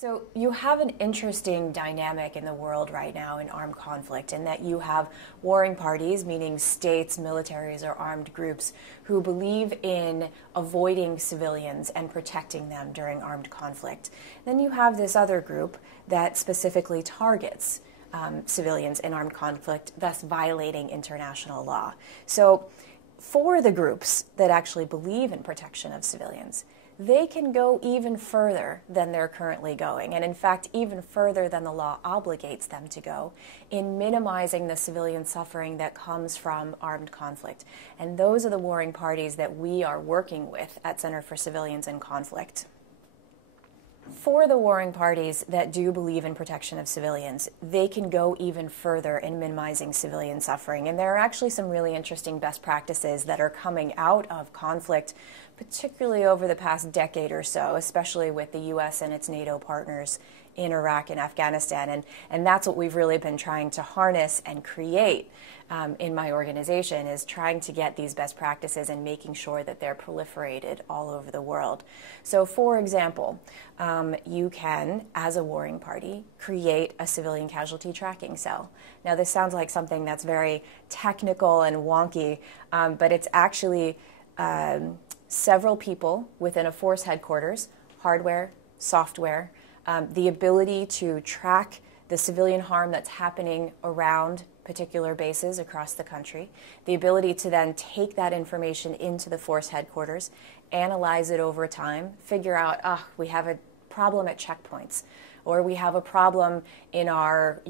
So you have an interesting dynamic in the world right now in armed conflict, in that you have warring parties, meaning states, militaries, or armed groups, who believe in avoiding civilians and protecting them during armed conflict. Then you have this other group that specifically targets civilians in armed conflict, thus violating international law. So for the groups that actually believe in protection of civilians, they can go even further than they're currently going, and in fact, even further than the law obligates them to go in minimizing the civilian suffering that comes from armed conflict. And those are the warring parties that we are working with at Center for Civilians in Conflict. For the warring parties that do believe in protection of civilians, they can go even further in minimizing civilian suffering. And there are actually some really interesting best practices that are coming out of conflict, particularly over the past decade or so, especially with the U.S. and its NATO partners in Iraq and Afghanistan. And that's what we've really been trying to harness and create in my organization, is trying to get these best practices and making sure that they're proliferated all over the world. So for example, you can, as a warring party, create a civilian casualty tracking cell. Now this sounds like something that's very technical and wonky, but it's actually several people within a force headquarters, hardware, software, the ability to track the civilian harm that's happening around particular bases across the country, the ability to then take that information into the force headquarters, analyze it over time, figure out, we have a problem at checkpoints, or we have a problem in our,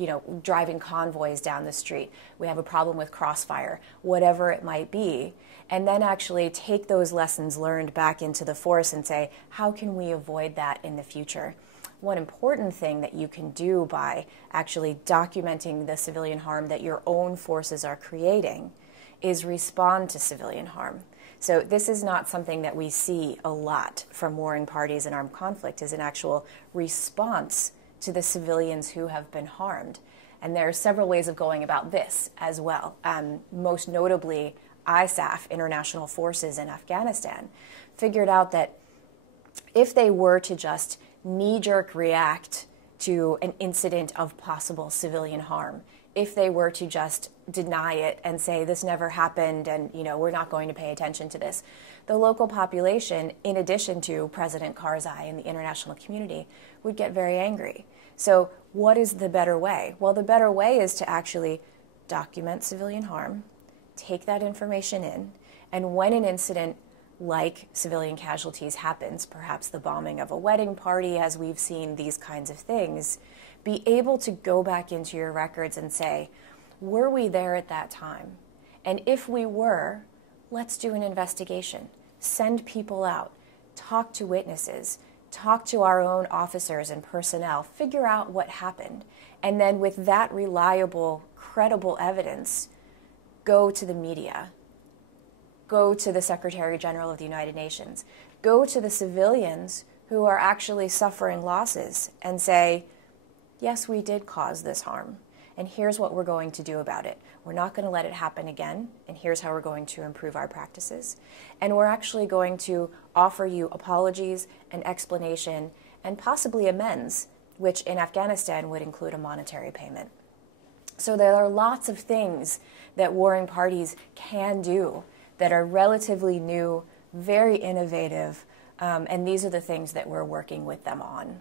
driving convoys down the street, we have a problem with crossfire, whatever it might be, and then actually take those lessons learned back into the force and say, how can we avoid that in the future? One important thing that you can do by actually documenting the civilian harm that your own forces are creating is respond to civilian harm. So this is not something that we see a lot from warring parties in armed conflict, is an actual response to the civilians who have been harmed. And there are several ways of going about this as well. Most notably, ISAF, International Forces in Afghanistan, figured out that if they were to just knee-jerk react to an incident of possible civilian harm, if they were to just deny it and say this never happened and we're not going to pay attention to this, the local population, in addition to President Karzai and the international community, would get very angry. So what is the better way? Well, the better way is to actually document civilian harm, take that information in, and when an incident like civilian casualties happens, perhaps the bombing of a wedding party, as we've seen these kinds of things, be able to go back into your records and say, were we there at that time? And if we were, let's do an investigation. Send people out, talk to witnesses, talk to our own officers and personnel, figure out what happened. And then with that reliable, credible evidence, go to the media. Go to the Secretary General of the United Nations, go to the civilians who are actually suffering losses and say, yes, we did cause this harm, and here's what we're going to do about it. We're not going to let it happen again, and here's how we're going to improve our practices. And we're actually going to offer you apologies and explanation and possibly amends, which in Afghanistan would include a monetary payment. So there are lots of things that warring parties can do that are relatively new, very innovative, and these are the things that we're working with them on.